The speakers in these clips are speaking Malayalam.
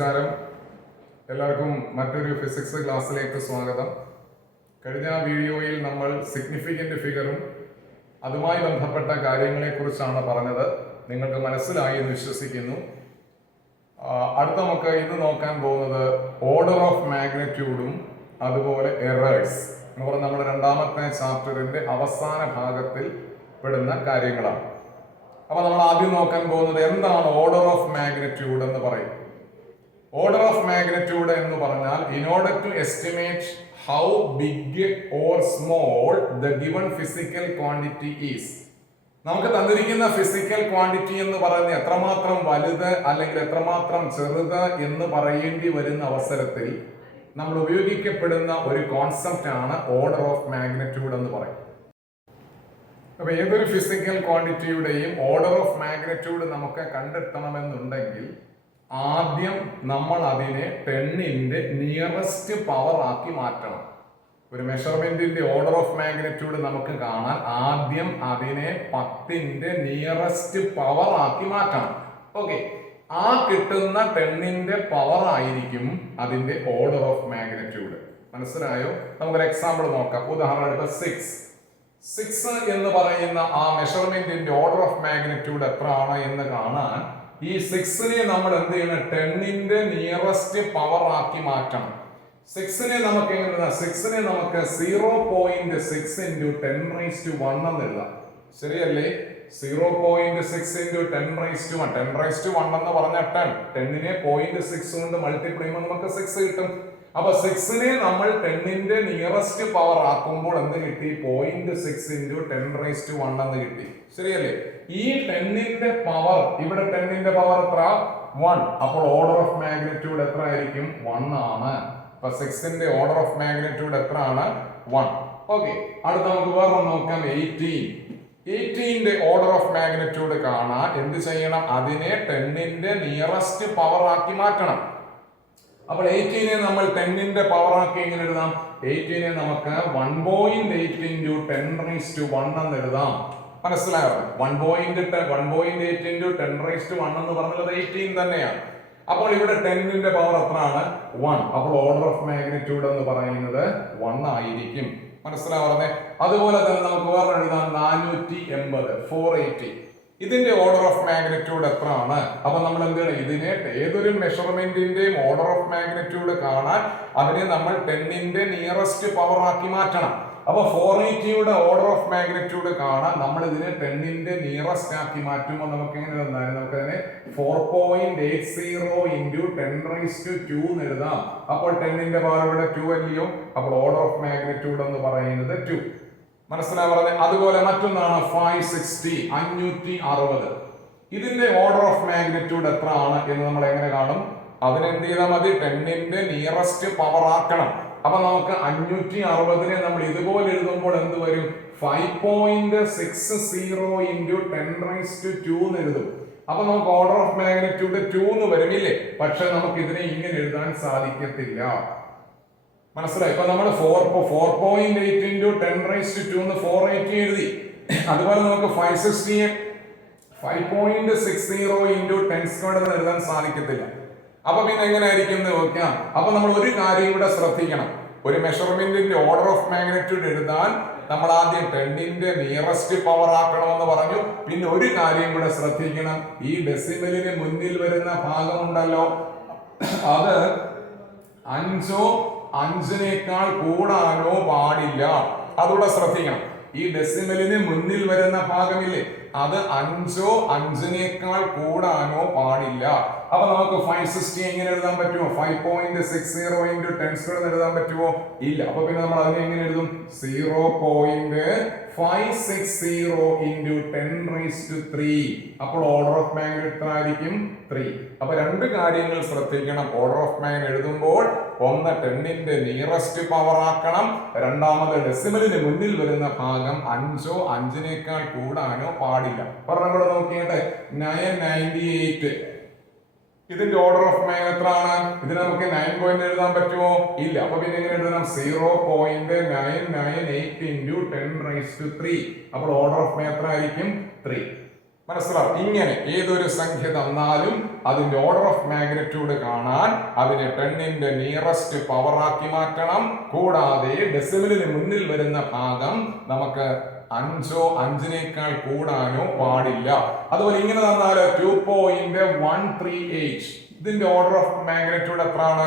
നമസ്കാരം. എല്ലാവർക്കും മറ്റൊരു ഫിസിക്സ് ക്ലാസ്സിലേക്ക് സ്വാഗതം. കഴിഞ്ഞ വീഡിയോയിൽ നമ്മൾ സിഗ്നിഫിക്കൻ്റ് ഫിഗറും അതുമായി ബന്ധപ്പെട്ട കാര്യങ്ങളെക്കുറിച്ചാണ് പറഞ്ഞത്. നിങ്ങൾക്ക് മനസ്സിലായി എന്ന് വിശ്വസിക്കുന്നു. അടുത്ത നമുക്ക് ഇന്ന് നോക്കാൻ പോകുന്നത് ഓർഡർ ഓഫ് മാഗ്നിറ്റ്യൂഡും അതുപോലെ എറേഴ്സ് എന്ന് പറഞ്ഞാൽ നമ്മുടെ രണ്ടാമത്തെ ചാപ്റ്ററിന്റെ അവസാന ഭാഗത്തിൽ പെടുന്ന കാര്യങ്ങളാണ്. അപ്പോൾ നമ്മൾ ആദ്യം നോക്കാൻ പോകുന്നത് എന്താണ് ഓർഡർ ഓഫ് മാഗ്നിറ്റ്യൂഡ് എന്ന് പറയും. ഓർഡർ ഓഫ് മാഗ്നിറ്റ്യൂഡ് എന്ന് പറഞ്ഞാൽ in order to estimate how big or small the given physical quantity is. നമുക്ക് തന്നിരിക്കുന്ന ഫിസിക്കൽ ക്വാണ്ടിറ്റി എന്ന് പറയുന്നത് എത്രമാത്രം വലുത് അല്ലെങ്കിൽ എത്രമാത്രം ചെറുത് എന്ന് പറയേണ്ടി വരുന്ന അവസരത്തിൽ നമ്മൾ ഉപയോഗിക്കപ്പെടുന്ന ഒരു കോൺസെപ്റ്റ് ആണ് ഓർഡർ ഓഫ് മാഗ്നിറ്റ്യൂഡ് എന്ന് പറയും. അപ്പൊ ഏതൊരു ഫിസിക്കൽ ക്വാണ്ടിറ്റിയുടെയും ഓർഡർ ഓഫ് മാഗ്നിറ്റ്യൂഡ് നമുക്ക് കണ്ടെത്തണമെന്നുണ്ടെങ്കിൽ ആദ്യം നമ്മൾ അതിനെ 10ന്റെ നിയറസ്റ്റ് പവർ ആക്കി മാറ്റണം. ഒരു മെഷർമെന്റിന്റെ ഓർഡർ ഓഫ് മാഗ്നിറ്റ്യൂഡ് നമുക്ക് കാണാൻ ആദ്യം അതിനെ 10ന്റെ നിയറസ്റ്റ് പവർ ആക്കി മാറ്റണം. ഓക്കെ, ആ കിട്ടുന്ന 10ന്റെ പവർ ആയിരിക്കും അതിന്റെ ഓർഡർ ഓഫ് മാഗ്നിറ്റ്യൂഡ്. മനസ്സിലായോ? നമുക്കൊരു എക്സാമ്പിൾ നോക്കാം. ഉദാഹരണം 6 എന്ന് പറയുന്ന ആ മെഷർമെന്റിന്റെ ഓർഡർ ഓഫ് മാഗ്നിറ്റ്യൂഡ് എത്രയാണ് എന്ന് കാണാൻ ഈ 6നെ നമ്മൾ എന്ത് ചെയ്യണം? 10ന്റെ നിയറസ്റ്റ് പവർ ആക്കി മാറ്റണം. 6നെ നമുക്ക് എങ്ങനെ? 6നെ നമുക്ക് 0.6 into 10⁻1 എന്ന് എഴുതാം. ശരിയല്ലേ? 0.6 into 10⁻1. 10⁻1 എന്ന് പറഞ്ഞാൽ 10നെ 0.6 കൊണ്ട് മൾട്ടിപ്ലൈ ചെയ്യുമ്പോൾ നമുക്ക് 6 കിട്ടും. അപ്പൊ 6നെ നമ്മൾ 10ന്റെ നിയറസ്റ്റ് പവർ ആക്കുമ്പോൾ എന്ത് കിട്ടി? 0.6 into 10⁻1 എന്ന് കിട്ടി. ശരിയല്ലേ? ഈ 10ന്റെ പവർ, ഇവിടെ 10ന്റെ പവർ എത്ര? 1. അപ്പോൾ ഓർഡർ ഓഫ് മാഗ്നിറ്റ്യൂഡ് എത്ര ആയിരിക്കും? 1 ആണ്. അപ്പൊ 6ന്റെ ഓർഡർ ഓഫ് മാഗ്നിറ്റ്യൂഡ് എത്ര ആണ്? 1. ഓക്കെ, അടുത്ത നമുക്ക് വേറെ നോക്കാം. 18ന്റെ ഓർഡർ ഓഫ് മാഗ്നിറ്റ്യൂഡ് കാണാൻ എന്ത് ചെയ്യണം? അതിനെ 10ന്റെ നിയറസ്റ്റ് പവർ ആക്കി മാറ്റണം. അപ്പോൾ 18നെ നമ്മൾ 10ന്റെ പവർ ആക്കി എങ്ങനെ എഴുതാം? 18നെ നമുക്ക് 1.8 into 10⁻1 എന്ന് എഴുതാം. മനസ്സിലായോ? 1.8 into 10⁻1 എന്ന് പറഞ്ഞത് 18 തന്നെയാണ്. അപ്പോൾ ഇവിടെ 10ന്റെ പവർ എത്രയാണ്? 1. അപ്പോൾ ഓർഡർ ഓഫ് മാഗ്നിറ്റ്യൂഡ് എന്ന് പറയുന്നത് 1 ആയിരിക്കും. മനസ്സിലാവുന്നേ? അതുപോലെ തന്നെ നമുക്ക് വേറെ എഴുതാം 480. ഇതിന്റെ ഓർഡർ ഓഫ് മാഗ്നിറ്റ്യൂഡ് എത്രയാണ്? അപ്പൊ നമ്മൾ എന്ത് ചെയ്യണം? ഇതിനെ ഏതൊരു മെഷർമെന്റിന്റെയും ഓർഡർ ഓഫ് മാഗ്നിറ്റ്യൂഡ് കാണാൻ അതിനെ നമ്മൾ 10ന്റെ നിയറസ്റ്റ് പവർ ആക്കി മാറ്റണം. അപ്പൊ 480യുടെ ഓർഡർ ഓഫ് മാഗ്നിറ്റ്യൂഡ് കാണാൻ നമ്മൾ ഇതിനെ 10ന്റെ നിയറസ്റ്റ് ആക്കി മാറ്റുമ്പോൾ നമുക്ക് എങ്ങനെ തന്നാലും നമുക്ക് അതിനെ 4.80 into 10⁻2 എന്ന് എഴുതാം. അപ്പോൾ 10ന്റെ പവർ ഇവിടെ 2 അല്ലയോ? അപ്പോൾ ഓർഡർ ഓഫ് മാഗ്നിറ്റ്യൂഡ് എന്ന് പറയുന്നത് 2. മനസ്സിലാവുന്നത്? അതുപോലെ മറ്റൊന്നാണ് 560. ഇതിന്റെ ഓർഡർ ഓഫ് മാഗ്നിറ്റ്യൂഡ് എത്ര ആണ് എന്ന് നമ്മൾ എങ്ങനെ കാണും? അതിനെന്ത് ചെയ്താൽ മതി? 10ന്റെ നിയറസ്റ്റ് പവർ ആക്കണം. അപ്പൊ നമുക്ക് 560നെ നമ്മൾ ഇതുപോലെ എഴുതുമ്പോൾ എന്ത് വരും? 5.60 into 10⁻2 എന്ന് എഴുതും. അപ്പൊ നമുക്ക് ഓർഡർ ഓഫ് മാഗ്നിറ്റ്യൂഡ് 2 എന്ന് വരുമില്ലേ? പക്ഷെ നമുക്ക് ഇതിനെ ഇങ്ങനെ എഴുതാൻ സാധിക്കത്തില്ല. മനസ്സിലായി? ഇപ്പൊ നമ്മൾ 4.8 into 10⁻2 എന്ന് 480 എഴുതി. അതുപോലെ നമുക്ക് 560യെ 5.60 into 10² എന്ന് എഴുതാൻ സാധിക്കത്തില്ല. അപ്പൊ പിന്നെ എങ്ങനെയായിരിക്കും നോക്കാം. അപ്പൊ നമ്മൾ ഒരു കാര്യം ഇവിടെ ശ്രദ്ധിക്കണം. ഒരു മെഷർമെന്റിന്റെ ഓർഡർ ഓഫ് മാഗ്നിറ്റ്യൂഡ് എഴുതാൻ നമ്മൾ ആദ്യം 10ന്റെ നിയറസ്റ്റ് പവർ ആക്കണമെന്ന് പറഞ്ഞു. പിന്നെ ഒരു കാര്യം കൂടെ ശ്രദ്ധിക്കണം. ഈ ഡെസിമലിന് മുന്നിൽ വരുന്ന ഭാഗമുണ്ടല്ലോ, അത് 5ഓ 5നേക്കാൾ കൂടാനോ പാടില്ല. അതുകൂടെ ശ്രദ്ധിക്കണം. ഈ ഡെസിമലിന് മുന്നിൽ വരുന്ന ഭാഗമില്ലേ, അത് 5ഓ 5നേക്കാൾ കൂടാനോ പാടില്ല. അപ്പൊ നമുക്ക് 560 എങ്ങനെ എഴുതാൻ പറ്റുമോ? 5.60 into 10² എഴുതാൻ പറ്റുമോ? ഇല്ല. അപ്പൊ പിന്നെ നമ്മൾ അതിനെ എങ്ങനെ എഴുതും? 0.560 into 10⁻3. അപ്പോൾ ഓർഡർ ഓഫ് മാഗ്നിറ്റ്യൂഡ് ആയിരിക്കും 3. അപ്പൊ രണ്ട് കാര്യങ്ങൾ ശ്രദ്ധിക്കണം. ഓർഡർ ഓഫ് മാഗ്നിറ്റ്യൂഡ് എഴുതുമ്പോൾ ഒന്ന് 10ന്റെ നിയറസ്റ്റ് പവർ ആക്കണം. രണ്ടാമത് ഡെസിമലിന് മുന്നിൽ വരുന്ന ഭാഗം 5ഓ 5നേക്കാൾ കൂടാനോ പാടില്ല. ഒരെണ്ണം കൂടെ നോക്കിയിട്ട് 998. ഇതിന്റെ ഓർഡർ ഓഫ് മാഗ്നിറ്റ്യൂഡ് എത്രയാണ്? ഇതിന് നമുക്ക് 9 പോയിന്റ് എഴുതാൻ പറ്റുമോ? ഇല്ല. അപ്പൊ പിന്നെ എങ്ങനെ എഴുതണം? 0.998 into 10⁻3. അപ്പോൾ ഓർഡർ ഓഫ് മാഗ്നിറ്റ്യൂഡ് എത്ര ആയിരിക്കും? 3. മനസ്സിലാവും. ഇങ്ങനെ ഏതൊരു സംഖ്യ തന്നാലും അതിന്റെ ഓർഡർ ഓഫ് മാഗ്നിറ്റ്യൂഡ് കാണാൻ അതിനെ 10ന്റെ നിയറസ്റ്റ് പവർ ആക്കി മാറ്റണം. കൂടാതെ ഡെസിമലിന് മുന്നിൽ വരുന്ന ഭാഗം നമുക്ക് 5ഓ 5നേക്കാൾ കൂടാനോ പാടില്ല. അതുപോലെ ഇങ്ങനെ തന്നാല് 2.138 ഇതിന്റെ ഓർഡർ ഓഫ് മാഗ്നിറ്റ്യൂഡ് എത്രയാണ്?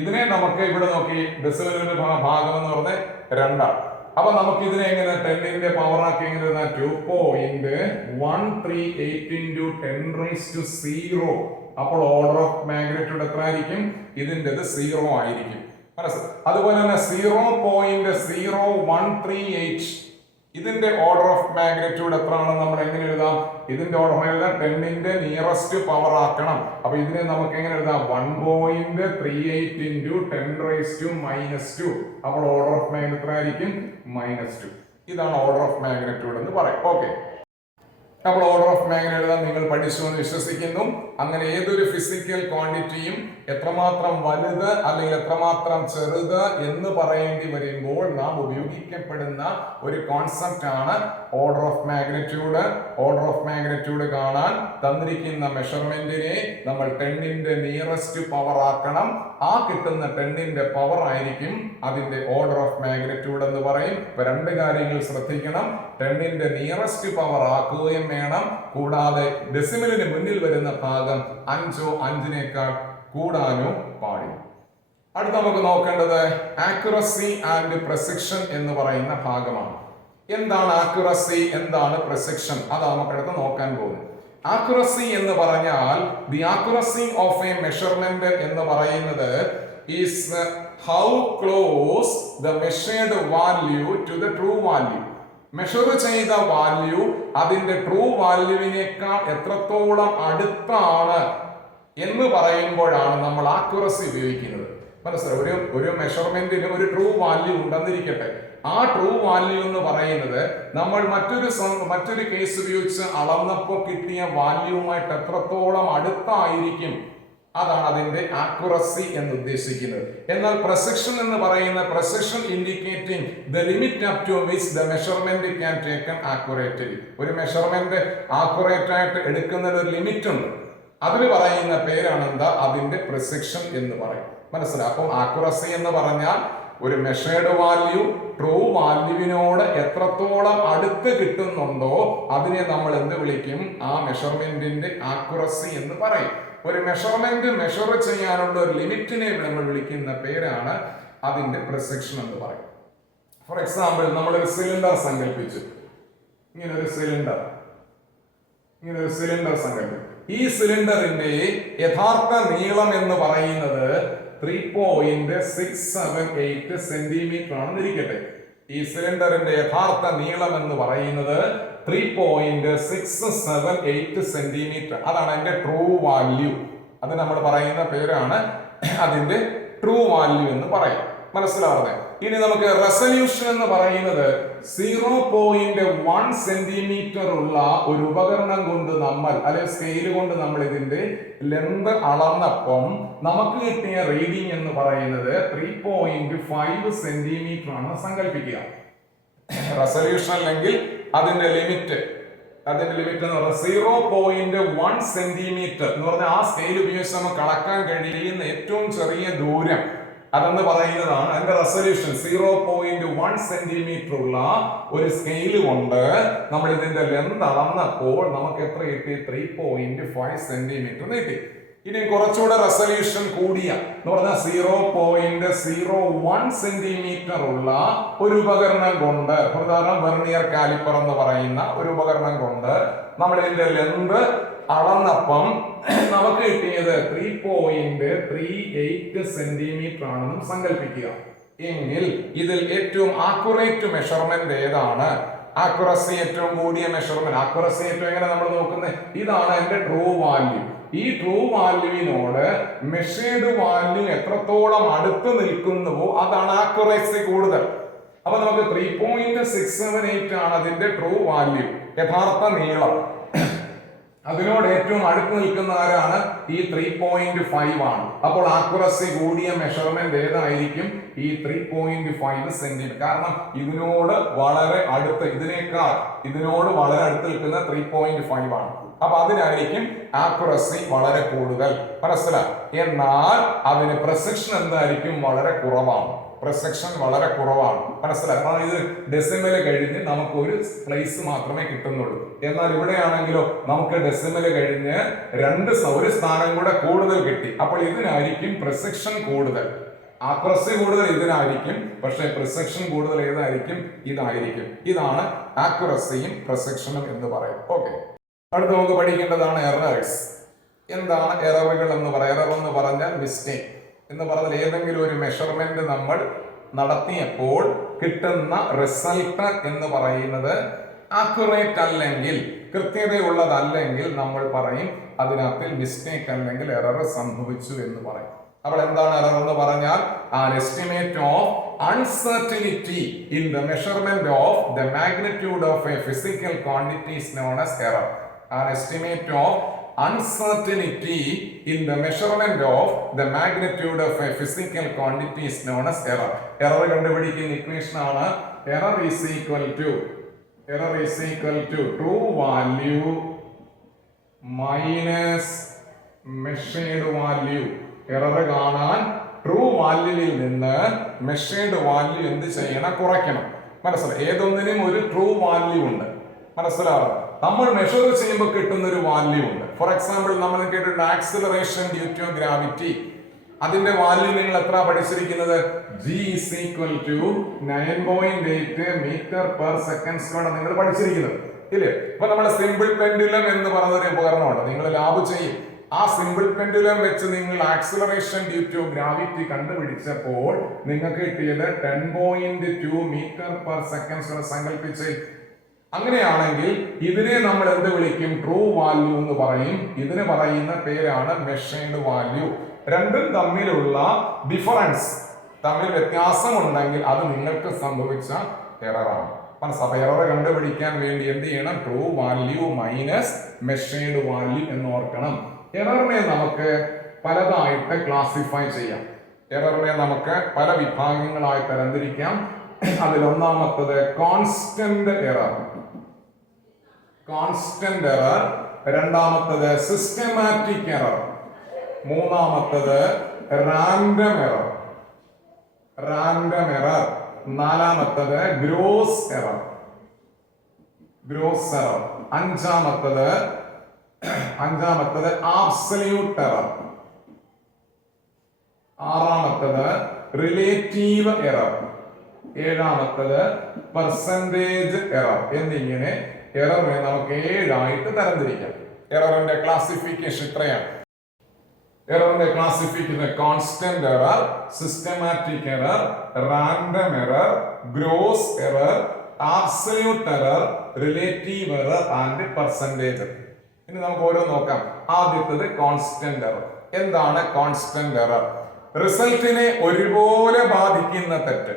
ഇതിനെ നമുക്ക് ഇവിടെ നോക്കി ഡെസിമലിന്റെ ഭാഗം എന്ന് പറഞ്ഞാൽ 2. അപ്പൊ നമുക്ക് ഇതിനെ എങ്ങനെ 10ന്റെ പവർ ആക്കി എങ്ങനെ 2.138 into 10⁻�0. അപ്പോൾ ഓർഡർ ഓഫ് മാഗ്നിറ്റ്യൂഡ് എത്ര ആയിരിക്കും? ഇതിൻ്റെത് 0 ആയിരിക്കും. അതുപോലെ തന്നെ 0.0138 ഇതിന്റെ ഓർഡർ ഓഫ് മാഗ്നിറ്റ്യൂഡ് എത്രയാണ്? നമ്മൾ എങ്ങനെ എഴുതാം? ഇതിന്റെ ഓർഡർ ഓഫ് മാഗ്നിറ്റ്യൂഡ് 10ന്റെ നിയറസ്റ്റ് പവർ ആക്കണം. അപ്പൊ ഇതിനെ നമുക്ക് എങ്ങനെ എഴുതാം? 1.38 into 10⁻². അപ്പോൾ ഓർഡർ ഓഫ് മാഗ്നിറ്റ്യൂഡ് എത്ര ആയിരിക്കും? -2. ഇതാണ് ഓർഡർ ഓഫ് മാഗ്നിറ്റ്യൂഡ് എന്ന് പറയും. ഓക്കെ, അപ്പോൾ ഓർഡർ ഓഫ് മാഗ്നിറ്റ്യൂഡ് എഴുതാൻ നിങ്ങൾ പഠിച്ചു എന്ന് വിശ്വസിക്കുന്നു. അങ്ങനെ ഏതൊരു ഫിസിക്കൽ ക്വാണ്ടിറ്റിയും എത്രമാത്രം വലുത് അല്ലെങ്കിൽ എത്രമാത്രം ചെറുത് എന്ന് പറയേണ്ടി വരുമ്പോൾ നാം ഉപയോഗിക്കപ്പെടുന്ന ഒരു കോൺസെപ്റ്റ് ആണ് order of magnitude. Order of magnitude കാണാൻ തന്നിരിക്കുന്ന മെഷർമെന്റിനെ നമ്മൾ 10ന്റെ നിയറസ്റ്റ് പവർ ആക്കണം. ആ കിട്ടുന്ന 10ന്റെ പവർ ആയിരിക്കും അതിന്റെ ഓർഡർ ഓഫ് മാഗ്നിറ്റ്യൂഡ് എന്ന് പറയും. ഇപ്പൊ 2 കാര്യങ്ങൾ ശ്രദ്ധിക്കണം. 10ന്റെ നിയറസ്റ്റ് പവർ ആക്കുകയും വേണം. കൂടാതെ ഡെസിമലിന് മുന്നിൽ വരുന്ന ഭാഗം 5ഓ 5നേക്കാൾ കൂടാനോ പാടില്ല. അടുത്ത നമുക്ക് നോക്കേണ്ടത് ആക്യുറസി ആൻഡ് പ്രിസിഷൻ എന്ന് പറയുന്ന ഭാഗമാണ്. എന്താണ് ആക്യുറസി, എന്താണ് പ്രിസിഷൻ? അതാണ് നമുക്ക് അടുത്ത് നോക്കാൻ പോകുന്നത്. ആക്യുറസി എന്ന് പറഞ്ഞാൽ the accuracy of a measurement എന്ന് പറയുന്നത് is how close the measured value to the true value. Measure ചെയ്ത വാല്യൂ അതിന്റെ ട്രൂ വാല്യൂവിനേക്കാൾ എത്രത്തോളം അടുത്താണ് എന്ന് പറയുമ്പോഴാണ് നമ്മൾ ആക്യുറസി ഉപയോഗിക്കുന്നത്. മനസ്സിലായി? ഒരു മെഷർമെന്റിന് ഒരു ട്രൂ വാല്യൂ ഉണ്ടെന്നിരിക്കട്ടെ. ആ ട്രൂ വാല്യൂ എന്ന് പറയുന്നത് നമ്മൾ മറ്റൊരു കേസ് ഉപയോഗിച്ച് അളന്നപ്പോൾ കിട്ടിയ വാല്യൂവുമായിട്ട് എത്രത്തോളം അടുത്തായിരിക്കും, അതാണ് അതിന്റെ ആക്യുറസി എന്ന് ഉദ്ദേശിക്കുന്നത്. എന്നാൽ പ്രിസിഷൻ എന്ന് പറയുന്ന precision indicating the limit up to which the measurement can taken accurately. ഒരു മെഷർമെന്റ് ആക്യുറേറ്റ് ആയിട്ട് എടുക്കുന്നതിന് ഒരു ലിമിറ്റ് ഉണ്ട്. അതിന് പറയുന്ന പേരാണ് എന്താ? അതിന്റെ പ്രിസിഷൻ എന്ന് പറയും. മനസ്സിലായി? അപ്പം ആക്യുറസി എന്ന് പറഞ്ഞാൽ ഒരു മെഷേർഡ് വാല്യൂ ട്രൂ വാല്യൂവിനോട് എത്രത്തോളം അടുത്ത് കിട്ടുന്നുണ്ടോ അതിനെ നമ്മൾ എന്ത് വിളിക്കും? ആ മെഷർമെന്റിന്റെ ആക്യുറസി എന്ന് പറയും. ഒരു മെഷർമെന്റ് മെഷർ ചെയ്യാനുള്ള ഒരു ലിമിറ്റിനെ നമ്മൾ വിളിക്കുന്ന പേരാണ് അതിന്റെ പ്രിസിഷൻ എന്ന് പറയും. ഫോർ എക്സാമ്പിൾ, നമ്മളൊരു സിലിണ്ടർ സങ്കല്പിച്ചു. ഇങ്ങനൊരു സിലിണ്ടർ സങ്കല്പിച്ചു. ഈ സിലിണ്ടറിന്റെ യഥാർത്ഥ നീളം എന്ന് പറയുന്നത് 3.678 സെന്റിമീറ്റർ ആണെന്ന് ഇരിക്കട്ടെ. ഈ സിലിണ്ടറിന്റെ യഥാർത്ഥ നീളം എന്ന് പറയുന്നത് 3.678 സെന്റിമീറ്റർ. അതാണ് അതിന്റെ ട്രൂ വാല്യൂ. അത് നമ്മൾ പറയുന്ന പേരാണ് അതിന്റെ ട്രൂ വാല്യൂ എന്ന് പറയും. മനസ്സിലാവുന്നത്? ഇനി നമുക്ക് റെസല്യൂഷൻ എന്ന് പറയുന്നത് 0.1 സെന്റിമീറ്റർ ഉള്ള ഒരു ഉപകരണം കൊണ്ട് നമ്മൾ അല്ലെങ്കിൽ സ്കെയിൽ കൊണ്ട് നമ്മൾ ഇതിന്റെ ലെന്ത് അളന്നപ്പം നമുക്ക് കിട്ടിയ റീഡിംഗ് എന്ന് പറയുന്നത് 3.5 സെന്റിമീറ്റർ ആണെന്ന് സങ്കല്പിക്കുക. റെസല്യൂഷൻ അല്ലെങ്കിൽ അതിന്റെ ലിമിറ്റ് എന്ന് പറഞ്ഞാൽ 0.1 സെന്റിമീറ്റർ എന്ന് പറഞ്ഞാൽ ആ സ്കെയിൽ ഉപയോഗിച്ച് നമുക്ക് അളക്കാൻ കഴിയുന്ന ഏറ്റവും ചെറിയ ദൂരം അതെന്ന് പറയുന്നതാണ് അതിന്റെ റെസല്യൂഷൻ. 0.1 സെന്റിമീറ്റർ ഉള്ള ഒരു സ്കെയിൽ കൊണ്ട് നമ്മൾ ഇതിന്റെ ലെന്ത് അളന്നപ്പോൾ നമുക്ക് എത്ര കിട്ടി? 3.5 സെന്റിമീറ്റർ കിട്ടി. ഇനി കുറച്ചുകൂടെ റെസല്യൂഷൻ കൂടിയ എന്ന് പറഞ്ഞാൽ 0.01 സെന്റിമീറ്റർ ഉള്ള ഒരു ഉപകരണം കൊണ്ട്, ഉദാഹരണം വെർനിയർ കാലിപ്പർ എന്ന് പറയുന്ന ഒരു ഉപകരണം കൊണ്ട് നമ്മൾ ഇതിന്റെ ലെന്ത് അളന്നപ്പം നമുക്ക് കിട്ടിയത് 3.38 സെന്റിമീറ്റർ ആണെന്നും സങ്കല്പിക്കുക. എങ്കിൽ ഇതിൽ ഏറ്റവും ആക്യുറേറ്റ് മെഷർമെന്റ് ഏതാണ്? ആക്യുറസി ഏറ്റവും കൂടിയ മെഷർമെന്റ്. ആക്യുറസി ഏറ്റവും എങ്ങനെ നമ്മൾ നോക്കുന്നത്? ഇതാണ് എന്റെ ട്രൂ വാല്യൂ. ഈ ട്രൂ വാല്യൂവിനോട് മെഷേർഡ് വാല്യൂ എത്രത്തോളം അടുത്ത് നിൽക്കുന്നുവോ അതാണ് ആക്യുറസി കൂടുതൽ. അപ്പൊ നമുക്ക് 3.678 ആണ് അതിന്റെ ട്രൂ വാല്യൂ, യഥാർത്ഥ നീളം. അതിനോട് ഏറ്റവും അടുത്ത് നിൽക്കുന്ന ആരാണ്? ഈ 3.5 ആണ്. അപ്പോൾ ആക്യുറസി കൂടിയ മെഷർമെന്റ് ഏതായിരിക്കും? ഈ 3.5 സെന്റിമീറ്റർ. കാരണം ഇതിനോട് വളരെ അടുത്ത്, ഇതിനോട് വളരെ അടുത്ത് നിൽക്കുന്ന 3.5 ആണ്. അപ്പൊ അതിനായിരിക്കും ആക്യുറസി വളരെ കൂടുതൽ, മനസ്സിലായി. എന്നാൽ അതിന് പ്രിസിഷൻ എന്തായിരിക്കും, വളരെ കുറവാണ്. പ്രിസിഷൻ വളരെ കുറവാണ്, മനസ്സിലായി. കാരണം ഇത് ഡെസിമല് കഴിഞ്ഞ് നമുക്ക് ഒരു പ്ലേസ് മാത്രമേ കിട്ടുന്നുള്ളൂ. എന്നാൽ ഇവിടെയാണെങ്കിലോ നമുക്ക് ഡെസിമല് കഴിഞ്ഞ് ഒരു സ്ഥാനം കൂടെ കൂടുതൽ കിട്ടി. അപ്പോൾ ഇതിനായിരിക്കും പ്രിസിഷൻ കൂടുതൽ. ആക്യുറസി കൂടുതൽ ഇതിനായിരിക്കും, പക്ഷെ പ്രിസിഷൻ കൂടുതൽ ഏതായിരിക്കും, ഇതായിരിക്കും. ഇതാണ് ആക്യുറസിയും പ്രിസിഷനും എന്ന് പറയും. ഓക്കെ, അടുത്ത് നമുക്ക് പഠിക്കേണ്ടതാണ് എറേഴ്സ്. എന്താണ് എററുകൾ എന്ന് പറയാം? എറർ എന്ന് പറഞ്ഞാൽ മിസ്റ്റേക്ക് എന്ന് പറഞ്ഞാൽ ഏതെങ്കിലും ഒരു മെഷർമെന്റ് നമ്മൾ നടത്തിയപ്പോൾ കിട്ടുന്ന റിസൾട്ട് എന്ന് പറയുന്നത് ആക്യുറേറ്റ് അല്ലെങ്കിൽ, കൃത്യതയുള്ളതല്ലെങ്കിൽ നമ്മൾ പറയും അതിനകത്ത് മിസ്റ്റേക്ക് അല്ലെങ്കിൽ എറർ സംഭവിച്ചു എന്ന് പറയും. അപ്പോൾ എന്താണ് എറർ എന്ന് പറഞ്ഞാൽ an estimate of uncertainty in the measurement of the magnitude of a physical quantity is known as error. An estimate of uncertainty in the measurement of the magnitude of a physical quantity is known as error. Error കണ്ടുപിടിക്കുന്ന ഇക്വേഷൻ ആണ് error is equal to true value minus measured value. Error കാണാൻ ട്രൂ വാല്യൂവിൽ നിന്ന് മെഷേർഡ് വാല്യൂ എന്ത് ചെയ്യണം, കുറയ്ക്കണം. മനസ്സിലായി. ഏതൊന്നിനും ഒരു ട്രൂ വാല്യൂ ഉണ്ട്, മനസ്സിലാവും. നമ്മൾ മെഷർ ചെയ്യുമ്പോൾ കിട്ടുന്ന ഒരു വാല്യൂ ഉണ്ട്. ഫോർ എക്സാമ്പിൾ നമ്മൾ കേട്ടിട്ടുണ്ട് ആക്സിലറേഷൻ ഡ്യൂ ടു ഗ്രാവിറ്റി. അതിന്റെ വാല്യൂ നിങ്ങൾ എത്ര പഠിച്ചിരിക്കുന്നത്? G is equal to 9.8 metre per second square നിങ്ങൾ പഠിച്ചിരിക്കുന്നത് ഇല്ലേ? ഇപ്പൊ നമ്മുടെ സിമ്പിൾ പെൻഡുലം എന്ന് പറയുന്ന ഒരു ഉപകരണമുണ്ട്, നിങ്ങൾ ലാബ് ചെയ്യും. ആ സിമ്പിൾ പെൻഡുലം വെച്ച് നിങ്ങൾ ആക്സിലറേഷൻ ഡ്യൂ ടു ഗ്രാവിറ്റി കണ്ടുപിടിച്ചപ്പോൾ നിങ്ങൾക്ക് കിട്ടിയത് 10.2 മീറ്റർ പെർ സെക്കൻഡ് സങ്കല്പിച്ച്. അങ്ങനെയാണെങ്കിൽ ഇതിനെ നമ്മൾ എന്ത് വിളിക്കും? ട്രൂ വാല്യൂ എന്ന് പറയും. ഇതിന് പറയുന്ന പേരാണ് മെഷേർഡ് വാല്യൂ. രണ്ടും തമ്മിലുള്ള ഡിഫറൻസ്, തമ്മിൽ വ്യത്യാസമുണ്ടെങ്കിൽ അത് നിങ്ങൾക്ക് സംഭവിച്ച എററാണ്. മനസ്സിലാവും. എറർ കണ്ടുപിടിക്കാൻ വേണ്ടി എന്ത് ചെയ്യണം? True value minus measured value എന്ന് ഓർക്കണം. എററിനെ നമുക്ക് പലതായിട്ട് ക്ലാസിഫൈ ചെയ്യാം. എററിനെ നമുക്ക് പല വിഭാഗങ്ങളായി തരംതിരിക്കാം. അതിലൊന്നാമത്തത് കോൺസ്റ്റന്റ് എറർ, രണ്ടാമത്തത് സിസ്റ്റമാറ്റിക് എറർ, മൂന്നാമത്തത് റാൻഡം എറർ, നാലാമത്തത് ഗ്രോസ് എറർ, അഞ്ചാമത്തത് ആബ്സല്യൂട്ട് എറർ, ആറാമത്തത് റിലേറ്റീവ് എറർ, ഏഴാമത്തത് പെർസെന്റേജ് എറർ എന്നിങ്ങനെ എററിനെ നമുക്ക് 7 ആയിട്ട് തരംതിരിക്കാം. എററിന്റെ ക്ലാസിഫിക്കേഷൻ ഇത്രയാണ്. എററിന്റെ classification constant error, systematic error, random error, gross error, absolute error, relative error and percentage. ഇനി നമുക്ക് ഓരോ നോക്കാം. ആദ്യത്തേത് കോൺസ്റ്റന്റ് എറർ. എന്താണ് കോൺസ്റ്റന്റ് എറർ? റിസൾട്ടിനെ ഒരുപോലെ ബാധിക്കുന്ന തെറ്റ്.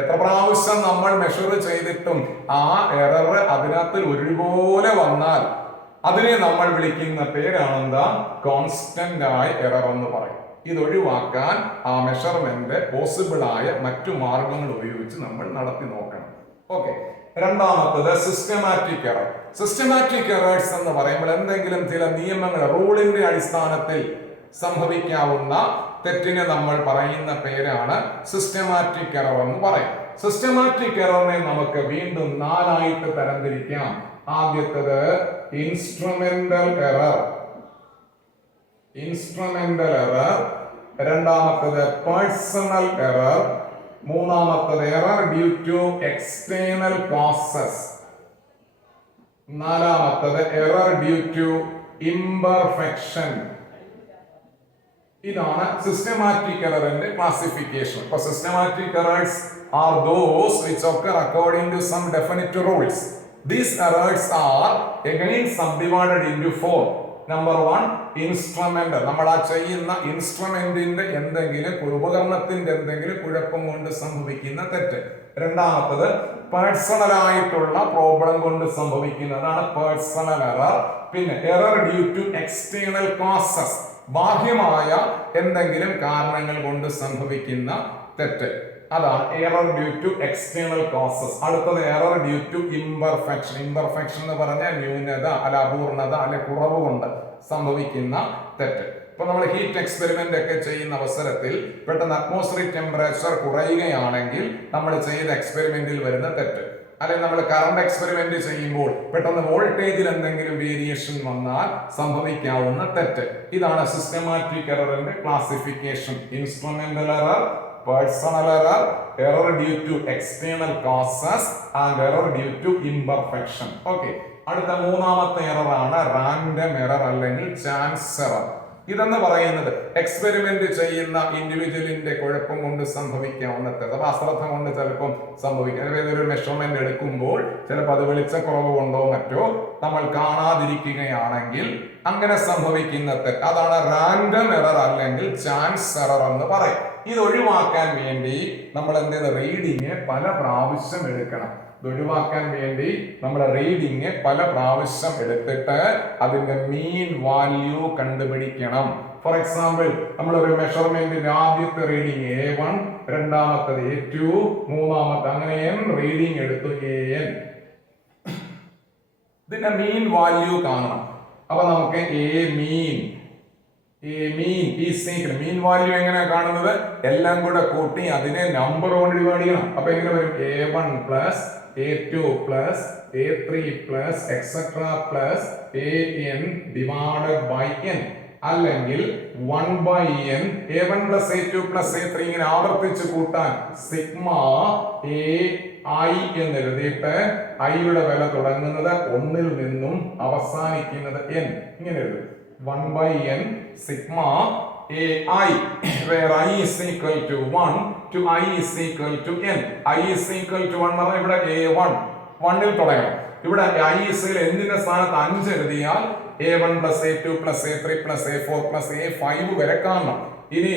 എത്ര പ്രാവശ്യം നമ്മൾ മെഷർ ചെയ്തിട്ടും ആ എറർ അതിനകത്ത് ഒരുപോലെ വന്നാൽ അതിനെ നമ്മൾ വിളിക്കുന്ന പേരാണെന്താ? കോൺസ്റ്റന്റ് ആയ എറർ എന്ന് പറയും. ഇത് ഒഴിവാക്കാൻ ആ മെഷർമെന്റ് പോസിബിൾ ആയ മറ്റു മാർഗങ്ങൾ ഉപയോഗിച്ച് നമ്മൾ നടത്തി നോക്കണം. ഓക്കെ, രണ്ടാമത്തത് സിസ്റ്റമാറ്റിക് എറർ. സിസ്റ്റമാറ്റിക് എറേഴ്സ് എന്ന് പറയുമ്പോൾ എന്തെങ്കിലും ചില നിയമങ്ങൾ, റൂളിന്റെ അടിസ്ഥാനത്തിൽ സംഭവിക്കാവുന്ന തെറ്റിനെ നമ്മൾ പറയുന്ന പേരാണ് സിസ്റ്റമാറ്റിക് എറർ എന്ന് പറയും. സിസ്റ്റമാറ്റിക് എററിനെ നമുക്ക് വീണ്ടും 4 ആയിട്ട് തരംതിരിക്കാം. ആദ്യത്തേത് ഇൻസ്ട്രുമെന്റൽ എറർ, രണ്ടാമത്തേത് പേഴ്സണൽ എറർ, മൂന്നാമത്തേത് error due to external causes, നാലാമത്തേത് എറർ ഡ്യൂ ടു ഇംപെർഫെക്ഷൻ. ഇതാണ് സിസ്റ്റമാറ്റിക് എററിന്റെ ക്ലാസിഫിക്കേഷൻ. ഇപ്പൊ systematic errors are those which occur according to some definite rules. These errors are again subdivided into 4. Number 1, instrument. നമ്മൾ ആ ചെയ്യുന്ന ഇൻസ്ട്രുമെന്റിന്റെ എന്തെങ്കിലും ഉപകരണത്തിന്റെ എന്തെങ്കിലും കുഴപ്പം കൊണ്ട് സംഭവിക്കുന്ന തെറ്റ്. രണ്ടാമത്തത് പേഴ്സണൽ ആയിട്ടുള്ള പ്രോബ്ലം കൊണ്ട് സംഭവിക്കുന്നതാണ് പേഴ്സണൽ എറർ. പിന്നെ error due to external causes, ബാഹ്യമായ എന്തെങ്കിലും കാരണങ്ങൾ കൊണ്ട് സംഭവിക്കുന്ന തെറ്റ്. അതാണ് error due to external causes. അടുത്തത് error due to imperfection. Imperfection എന്ന് പറഞ്ഞാൽ ന്യൂനത അല്ല അപൂർണത അല്ലെ കുറവ് കൊണ്ട് സംഭവിക്കുന്ന തെറ്റ്. ഇപ്പൊ നമ്മൾ ഹീറ്റ് എക്സ്പെരിമെന്റ് ഒക്കെ ചെയ്യുന്ന അവസരത്തിൽ പെട്ടെന്ന് അറ്റ്മോസ്ഫിയറിക് ടെമ്പറേച്ചർ കുറയുകയാണെങ്കിൽ നമ്മൾ ചെയ്ത എക്സ്പെരിമെന്റിൽ വരുന്ന തെറ്റ്. അല്ലെങ്കിൽ നമ്മൾ കറണ്ട് എക്സ്പെരിമെന്റ് ചെയ്യുമ്പോൾ പെട്ടെന്ന് വോൾട്ടേജിൽ എന്തെങ്കിലും വേരിയേഷൻ വന്നാൽ സംഭവിക്കാവുന്ന തെറ്റ്. ഇതാണ് സിസ്റ്റമാറ്റിക് എററിന്റെ classification. Instrumental error, personal error, error due to external causes and error due to imperfection. Okay, അടുത്ത മൂന്നാമത്തെ എറർ ആണ് റാൻഡം എറർ അല്ലെങ്കിൽ ചാൻസ് എറർ. ഇതെന്ന് പറയുന്നത് എക്സ്പെരിമെന്റ് ചെയ്യുന്ന ഇൻഡിവിജ്വലിന്റെ കുഴപ്പം കൊണ്ട് സംഭവിക്കാവുന്ന തെറ്റ്. അപ്പൊ അശ്രദ്ധ കൊണ്ട് ചിലപ്പം സംഭവിക്കാം. അതായത് ഒരു മെഷർമെന്റ് എടുക്കുമ്പോൾ ചിലപ്പോൾ അത് വെളിച്ചക്കുറവ് കൊണ്ടോ മറ്റോ നമ്മൾ കാണാതിരിക്കുകയാണെങ്കിൽ അങ്ങനെ സംഭവിക്കുന്ന തെറ്റ്. അതാണ് റാൻഡം എറർ അല്ലെങ്കിൽ ചാൻസ് എറർ എന്ന് പറയും. ഇത് ഒഴിവാക്കാൻ വേണ്ടി നമ്മൾ റീഡിങ് പല പ്രാവശ്യം എടുക്കണം. ഒഴിവാക്കാൻ വേണ്ടി നമ്മൾ റീഡിങ് പല പ്രാവശ്യം എടുത്തിട്ട് അതിന്റെ മീൻ വാല്യൂ കണ്ടുപിടിക്കണം. ഫോർ എക്സാമ്പിൾ, നമ്മൾ ഒരു മെഷർമെന്റിന്റെ ആദ്യത്തെ റീഡിങ് A1, രണ്ടാമത്തത് A2, മൂന്നാമത്തെ അങ്ങനെ n റീഡിങ് എടുത്തു AN. ഇതിന്റെ മീൻ വാല്യൂ കാണണം. അപ്പൊ നമുക്ക് മീൻ വാല്യൂ എങ്ങനെയാ കാണുന്നത്? എല്ലാം കൂടെ കൂട്ടി അതിനെ നമ്പർ കൊണ്ട് ഡിവൈഡ് ചെയ്യണം. അപ്പൊ എങ്ങനെ വരും? A1 plus A2 plus A3 plus etcetera plus AN divided by n. അല്ലെങ്കിൽ 1/n A1 plus A2 plus A3 ഇങ്ങനെ ആവർത്തിച്ച് കൂട്ടാൻ സിഗ്മ AI എന്ന് എഴുതിയിട്ട് ഐയുടെ വില തുടങ്ങുന്നത് 1 നിന്നും അവസാനിക്കുന്നത് n. ഇങ്ങനെ എഴുതും 1/n sigma AI, where I is equal to 1 to I is equal to n. I is equal to 1 പറഞ്ഞാൽ ഇവിടെ A1 1 ൽ തുടങ്ങണം. ഇവിടെ I is എന്തിന്റെ സ്ഥാനത്ത് 5 എഴുതിയാൽ A1 plus A2 plus A3 plus A4 plus A5 വരെ കാണണം. ഇനി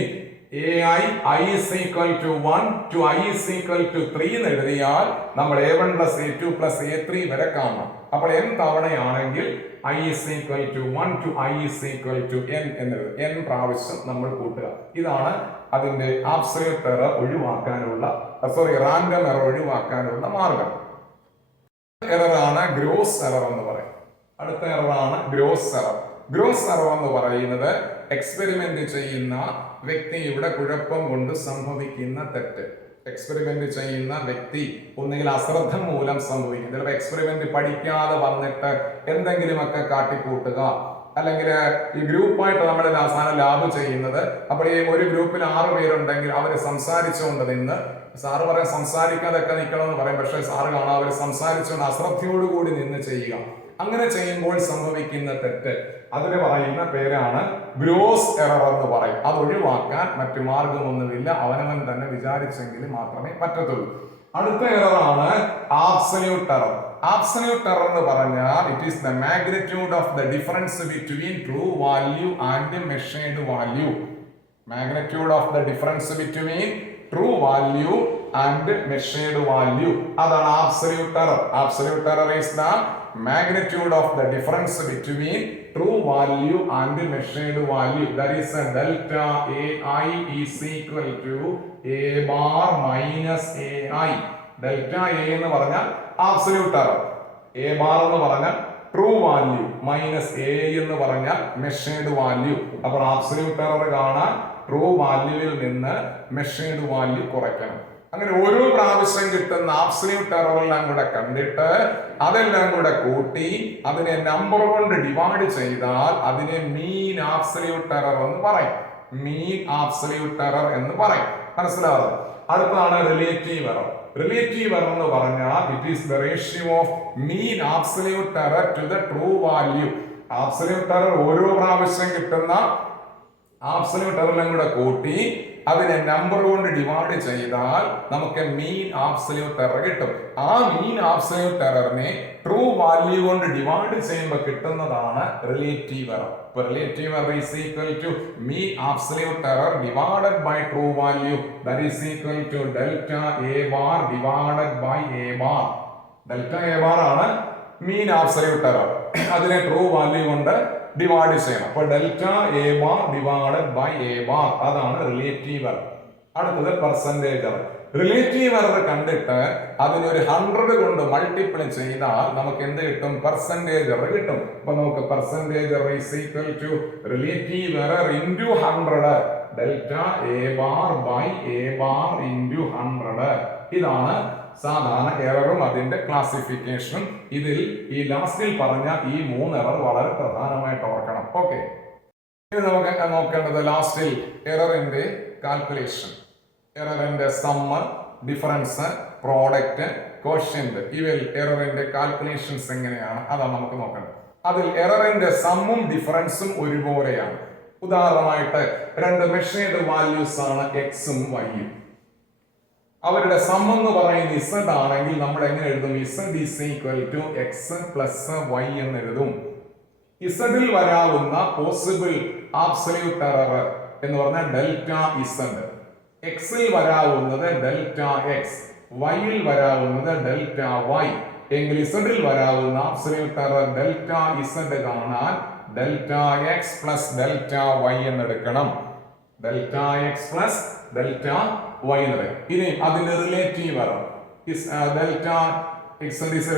AI I is equal to 1 to I is equal to 3 എന്ന് എഴുതിയാൽ നമ്മൾ A1 plus A2 plus A3 വരെ കാണണം. അപ്പോൾ n തവണയാണെങ്കിൽ I is equal to 1 to I is equal to n എന്നത് n പ്രാവശ്യം നമ്മൾ കൂട്ടുക. ഇതാണ് അതിന്റെ ആബ്സല്യൂട്ട് എറർ ഒഴിവാക്കാനുള്ള റാൻഡം എറർ ഒഴിവാക്കാനുള്ള മാർഗം. എറർ ആണ് ഗ്രോസ് എറർ എന്ന് പറയും. അടുത്ത എറർ ആണ് ഗ്രോസ് എറർ. ഗ്രോസ് എറർ എന്ന് പറയുന്നത് എക്സ്പെരിമെന്റ് ചെയ്യുന്ന വ്യക്തിയുടെ കുഴപ്പം കൊണ്ട് സംഭവിക്കുന്ന തെറ്റ്. എക്സ്പെരിമെന്റ് ചെയ്യുന്ന വ്യക്തി ഒന്നുകിൽ അശ്രദ്ധ മൂലം സംഭവിക്കും. ചിലപ്പോൾ എക്സ്പെരിമെന്റ് പഠിക്കാതെ വന്നിട്ട് എന്തെങ്കിലുമൊക്കെ കാട്ടിക്കൂട്ടുക, അല്ലെങ്കിൽ ഈ ഗ്രൂപ്പായിട്ട് നമ്മൾ അവസാനം ലാബ് ചെയ്യുന്നത്. അപ്പോൾ ഈ ഒരു ഗ്രൂപ്പിൽ 6 പേരുണ്ടെങ്കിൽ അവർ സംസാരിച്ചുകൊണ്ട് നിന്ന് സാറ് പറയാൻ സംസാരിക്കാതൊക്കെ നിൽക്കണമെന്ന് പറയും. പക്ഷേ സാറ് കാണാൻ അവർ സംസാരിച്ചുകൊണ്ട് അശ്രദ്ധയോടുകൂടി നിന്ന് ചെയ്യുക. അങ്ങനെ ചെയ്യുമ്പോൾ സംഭവിക്കുന്ന തെറ്റ് അതിന് പറയുന്ന പേരാണ് ഗ്രോസ് എറർ എന്ന് പറയും. അത് ഒഴിവാക്കാൻ മറ്റു മാർഗമൊന്നുമില്ല, അവനവൻ തന്നെ വിചാരിച്ചെങ്കിൽ മാത്രമേ പറ്റത്തുള്ളൂ. അടുത്ത എറർ ആണ് ആബ്സല്യൂട്ട് എറർ. ആബ്സല്യൂട്ട് എറർ എന്ന് പറഞ്ഞാൽ it is the magnitude of the difference between true value and measured value. Magnitude of the difference between true value and measured value. അതാണ് absolute error. Absolute error is the magnitude of the difference between true value and measured value. That is a delta AI is equal to A bar minus AI. Delta A എന്ന് പറഞ്ഞാൽ absolute error, A bar എന്ന് പറഞ്ഞാൽ true value, minus A എന്ന് പറഞ്ഞാൽ measured value. അപ്പോൾ absolute error കാണാൻ true valueയിൽ നിന്ന് measured value കുറയ്ക്കണം. അങ്ങനെ ഓരോ പ്രാവശ്യം കിട്ടുന്ന ആബ്സല്യൂട്ട് എറർ എല്ലാം കൂടെ കണ്ടിട്ട് അതെല്ലാം കൂടെ കൂട്ടി അതിനെ നമ്പർ കൊണ്ട് ഡിവൈഡ് ചെയ്താൽ അതിനെ മീൻ ആബ്സല്യൂട്ട് എറർ എന്ന് പറയും. മീൻ ആബ്സല്യൂട്ട് എറർ എന്ന് പറയും. മനസ്സിലാവും? അടുത്താണ് റിലേറ്റീവ് എറർ. റിലേറ്റീവ് എറർ എന്ന് പറഞ്ഞാൽ it is the ratio of mean absolute error to the true value. Absolute error ഓരോ പ്രാവശ്യം കിട്ടുന്ന ആബ്സല്യൂട്ട് എറർ എല്ലാം കൂടെ കൂട്ടി അതിനെ നമ്പർ കൊണ്ട് ഡിവൈഡ് ചെയ്താൽ നമുക്ക് മീൻ ആബ്സല്യൂട്ട് എറർ കിട്ടും. ആ മീൻ ആബ്സല്യൂട്ട് എററിനെ ട്രൂ വാല്യൂ കൊണ്ട് ഡിവൈഡ് ചെയ്യുമ്പോൾ കിട്ടുന്നതാണ് റിലേറ്റീവ് എറർ. അപ്പോൾ relative error is equal to mean absolute error divided by true value. That is equal to delta a bar divided by a bar. Delta a bar ആണ് മീൻ ആബ്സല്യൂട്ട് എറർ. അതിനെ ട്രൂ വാല്യൂ കൊണ്ട് ഡിവൈഡ് ചെയ്യണം. അപ്പോൾ delta a bar divided by a bar, അതാണ് റിലേറ്റീവ് എറർ. അടുത്തത് പെർസെന്റേജ് എറർ. റിലേറ്റീവ് എറർ കണ്ടിട്ട് അതിനൊരു 100 കൊണ്ട് മൾട്ടിപ്ലൈ ചെയ്താൽ നമുക്ക് എന്ത് കിട്ടും? പെർസെന്റേജ് എറർ കിട്ടും. അപ്പൊ നമുക്ക് percentage error is equal to relative error into 100 delta a bar by a bar into 100. ഇതാണ് സാധാരണ എററും അതിന്റെ ക്ലാസിഫിക്കേഷനും. ഇതിൽ ഈ ലാസ്റ്റിൽ പറഞ്ഞ ഈ 3 എറർ വളരെ പ്രധാനമായിട്ട് ഓർക്കണം. ഓക്കെ, ഇനി നമുക്ക് നോക്കേണ്ടത് ലാസ്റ്റിൽ എററിന്റെ കാൽക്കുലേഷൻ. എററിന്റെ സമ്മ്, ഡിഫറൻസ്, പ്രോഡക്റ്റ്, കോഷ്യന്റ്, ഇവയിൽ എററിന്റെ കാൽക്കുലേഷൻസ് എങ്ങനെയാണ് അതാണ് നമുക്ക് നോക്കേണ്ടത്. അതിൽ എററിന്റെ സമ്മും ഡിഫറൻസും ഒരുപോലെയാണ്. ഉദാഹരണമായിട്ട് 2 മെഷേർഡ് വാല്യൂസ് ആണ് എക്സും വൈയും. അവരുടെ സം എന്ന് പറയുന്ന z ആണെങ്കിൽ നമ്മൾ എങ്ങനെ എഴുതും? z is equal to x plus y എന്ന് എഴുതും. z ൽ വരാവുന്ന പോസിബിൾ ആബ്സല്യൂട്ട് എറർ എന്ന് പറഞ്ഞാൽ ഡെൽറ്റ z. x ൽ വരാവുന്നത് ഡെൽറ്റ x, y ൽ വരാവുന്നത് ഡെൽറ്റ y. എങ്കിൽ z ൽ വരാവുന്ന ആബ്സല്യൂട്ട് എറർ ഡെൽറ്റ z കാണാൻ delta x plus delta y എന്ന് എടുക്കണം. Delta x plus delta y എന്ന് പറയും. ഇനി അതിന്റെ relative error delta x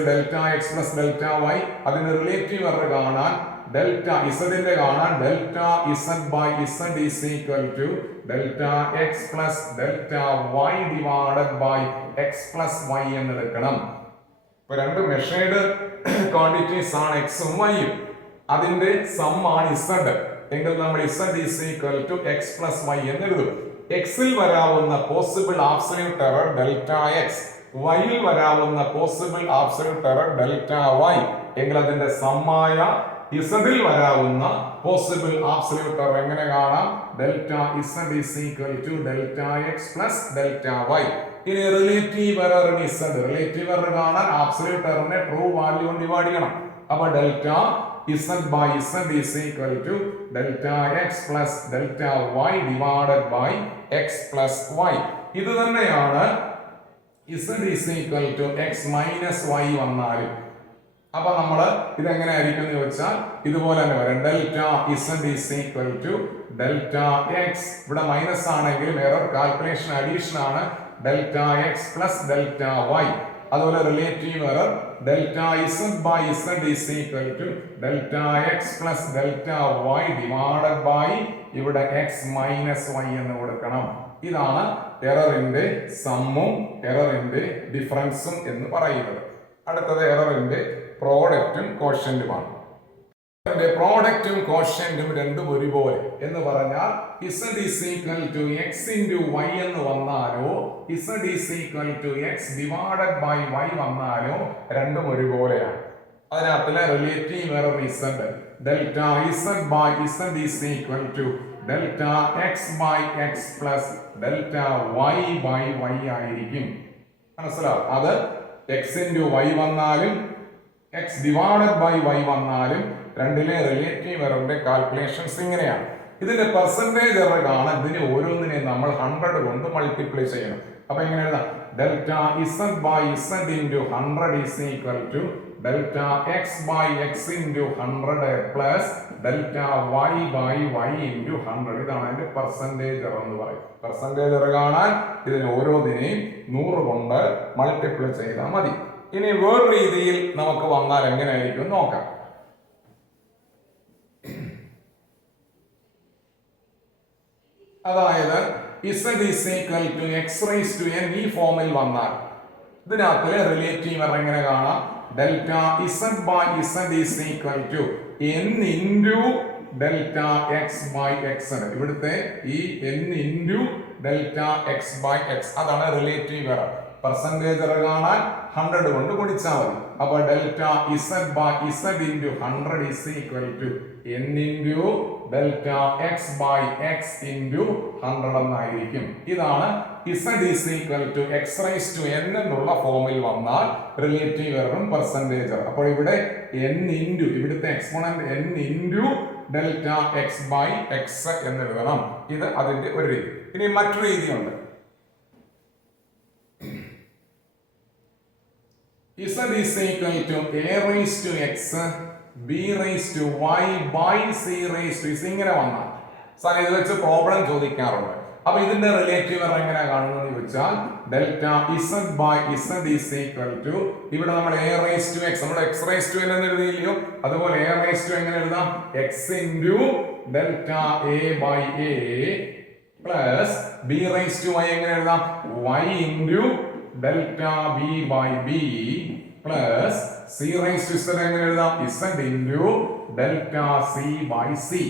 delta x plus delta y. അതിന്റെ റിലേറ്റീവ് എറർ കാണാൻ ഡെൽറ്റ z കാണാൻ delta z by z is equal to delta x plus delta y divided by x plus y എന്ന് എടുക്കണം. ഇപ്പൊ 2 മെഷേർഡ് ക്വാണ്ടിറ്റീസ് ആണ് എക്സും വൈയും. അതിന്റെ സം ആണ് z. എങ്കിൽ നമ്മൾ z is equal to x plus y എന്ന് എഴുതും. x ൽ വരാവുന്ന possible absolute error delta x, y ൽ വരാവുന്ന possible absolute error delta y. എങ്കിൽ അതിന്റെ സമ്മായ z ൽ വരാവുന്ന പോസിബിൾ ആബ്സല്യൂട്ട് എറർ എങ്ങനെ കാണാം? Delta z is equal to delta x plus delta y. ഇനി റിലേറ്റീവ് എററിന് z, റിലേറ്റീവ് എറർ കാണാൻ ആബ്സല്യൂട്ട് എററിനെ ട്രൂ വാല്യൂ കൊണ്ട് ഡിവൈഡ് ചെയ്യണം. അപ്പൊ delta z by z is equal to delta x plus delta y divided by x plus y. ഇത് തന്നെയാണ് z is equal to x minus y വന്നാലും. അപ്പൊ നമ്മൾ ഇതെങ്ങനെ ആയിരിക്കും എന്ന് ചോദിച്ചാൽ ഇതുപോലെ തന്നെ വരും. Delta z is equal to delta x, ഇവിടെ മൈനസ് ആണെങ്കിലും എറർ കാൽക്കുലേഷൻ അഡീഷൻ ആണ്, delta x plus delta y. അതുപോലെ relative error delta z by z is equal to delta x plus delta y divided by ഇവിടെ x മൈനസ് y എന്ന് കൊടുക്കണം. ഇതാണ് എററിന്റെ സമ്മും എററിന്റെ ഡിഫറൻസും എന്ന് പറയുന്നത്. അടുത്തത് എററിന്റെ പ്രോഡക്റ്റും കോഷ്യന്റുമാണ്. പ്രോഡക്റ്റും കോഷ്യന്റും രണ്ടും ഒരുപോലെ എന്ന് പറഞ്ഞാൽ z is equal to x into y എന്ന് വന്നാലോ z is equal to x divided by y വന്നാലോ രണ്ടും ഒരുപോലെയാണ്. അതിനകത്തിലെ relative error z, delta z by z is equal to delta x by x plus delta y by y ആയിരിക്കും. മനസ്സിലാവും? അത് x into y വന്നാലും x divided by y വന്നാലും രണ്ടിലെ റിലേറ്റീവ് എററിന്റെ കാൽക്കുലേഷൻസ് ഇങ്ങനെയാണ്. ഇതിന്റെ പെർസെന്റേജ് എറർ കാണാൻ ഇതിനെ ഓരോന്നിനെയും നമ്മൾ 100 കൊണ്ട് മൾട്ടിപ്ലൈ ചെയ്യണം. അപ്പൊ എങ്ങനെ എഴുതാം? Delta z by z into 100 is equal to delta x by x into 100 plus delta y by y into 100. ഇതാണ് അതിന്റെ പെർസെന്റേജ് എറർ എന്ന് പറയും. പെർസെന്റേജ് എറർ കാണാൻ ഇതിനെ ഓരോന്നിനെയും 100 കൊണ്ട് മൾട്ടിപ്ലൈ ചെയ്താൽ മതി. ഇനി വേറെ രീതിയിൽ നമുക്ക് വന്നാൽ എങ്ങനെയായിരിക്കും നോക്കാം. അതായത് z is equal to x raised to n ഈ ഫോമിൽ വന്നാൽ ഇതിനകത്തിലെ റിലേറ്റീവ് എറർ എങ്ങനെ കാണാം? Delta z by z is equal to n into delta x by x. ഇവിടുത്തെ ഈ n into delta x by x അതാണ് റിലേറ്റീവ് എറർ. പെർസെന്റേജ് എറർ കാണാൻ 100 കൊണ്ട് ഗുണിച്ചാൽ മതി. അപ്പൊ delta z by z into 100 is equal to n into delta x by x into 100 എന്നായിരിക്കും. ഇതാണ് z is equal to x raised to n എന്നുള്ള ഫോമിൽ വന്നാൽ റിലേറ്റീവ് എററും പെർസെന്റേജ് എറർ. അപ്പോൾ ഇവിടെ n into ഇവിടുത്തെ exponent n into delta x by x എന്ന് എഴുതണം. ഇത് അതിന്റെ ഒരു രീതി. ഇനി മറ്റൊരു രീതിയുണ്ട്. z is equal to a raised to x b raised to y by c raised to z ഇങ്ങനെ വന്നാൽ സാർ ഇത് വെച്ച് പ്രോബ്ലം ചോദിക്കാറുണ്ട്. അപ്പൊ ഇതിന്റെ റിലേറ്റീവ് എറർ എങ്ങനെ കാണുന്നത് ചോദിച്ചാൽ delta Z by z is equal to ഇവിടെ നമ്മൾ എ റൈസ് ടു എക്സ് നമ്മൾ എക്സ് റൈസ് ടു എന്ന് എഴുതിയില്ലയോ അതുപോലെ എ റൈസ് ടു എങ്ങനെ എഴുതാം x into delta A by a plus b raise to y എങ്ങനെ എഴുതാം y into delta B by b plus c raise to z എങ്ങനെ എഴുതാം z into delta C by c.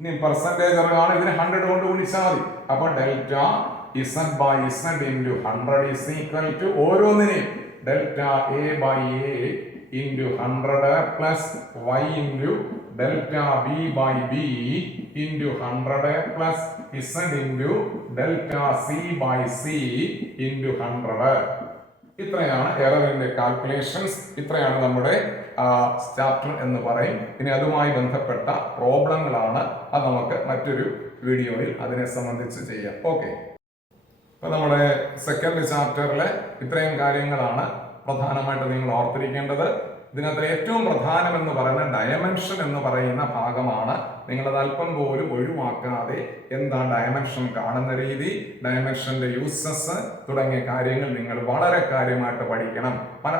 ഇനി പെർസെന്റേജ് ആണ് ഇതിനെ 100 കൊണ്ട് ഗുണിച്ചാൽ മതി. അപ്പൊ delta Z by Z into 100 is equal to ഓരോന്നിനെയും delta A by A into 100 plus Y into delta B by B into 100 plus Z into delta C by C into 100. ഇത്രയാണ് എററിന്റെ കാൽക്കുലേഷൻസ്. ഇത്രയാണ് നമ്മുടെ ചാപ്റ്റർ എന്ന് പറയും. ഇനി അതുമായി ബന്ധപ്പെട്ട പ്രോബ്ലങ്ങളാണ്. അത് നമുക്ക് മറ്റൊരു വീഡിയോയിൽ അതിനെ സംബന്ധിച്ച് ചെയ്യാം. ഓക്കെ, അപ്പൊ നമ്മുടെ സെക്കൻഡ് ചാപ്റ്ററിലെ ഇത്രയും കാര്യങ്ങളാണ് പ്രധാനമായിട്ട് നിങ്ങൾ ഓർത്തിരിക്കേണ്ടത്. ഇതിനകത്ത് ഏറ്റവും പ്രധാനം എന്ന് പറയുന്നത് ഡയമെൻഷൻ എന്ന് പറയുന്ന ഭാഗമാണ്. നിങ്ങളത് അല്പം പോലും ഒഴിവാക്കാതെ എന്താ ഡയമെൻഷൻ കാണുന്ന രീതി, ഡയമെൻഷന്റെ യൂസസ് തുടങ്ങിയ കാര്യങ്ങൾ നിങ്ങൾ വളരെ കാര്യമായിട്ട് പഠിക്കണം.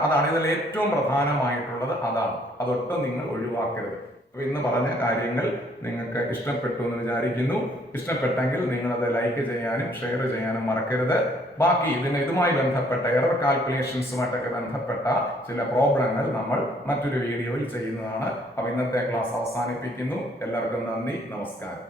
അതാണ് ഇതിൽ ഏറ്റവും പ്രധാനമായിട്ടുള്ളത്. അതാണ്, അതൊട്ടും നിങ്ങൾ ഒഴിവാക്കരുത്. അപ്പൊ ഇന്ന് പറഞ്ഞ കാര്യങ്ങൾ നിങ്ങൾക്ക് ഇഷ്ടപ്പെട്ടു എന്ന് വിചാരിക്കുന്നു. ഇഷ്ടപ്പെട്ടെങ്കിൽ നിങ്ങളത് ലൈക്ക് ചെയ്യാനും ഷെയർ ചെയ്യാനും മറക്കരുത്. ബാക്കി ഇതുമായി ബന്ധപ്പെട്ട എറർ കാൽക്കുലേഷൻസുമായിട്ടൊക്കെ ബന്ധപ്പെട്ട ചില പ്രോബ്ലങ്ങൾ നമ്മൾ മറ്റൊരു വീഡിയോയിൽ ചെയ്യുന്നതാണ്. അപ്പൊ ഇന്നത്തെ ക്ലാസ് അവസാനിപ്പിക്കുന്നു. എല്ലാവർക്കും നന്ദി, നമസ്കാരം.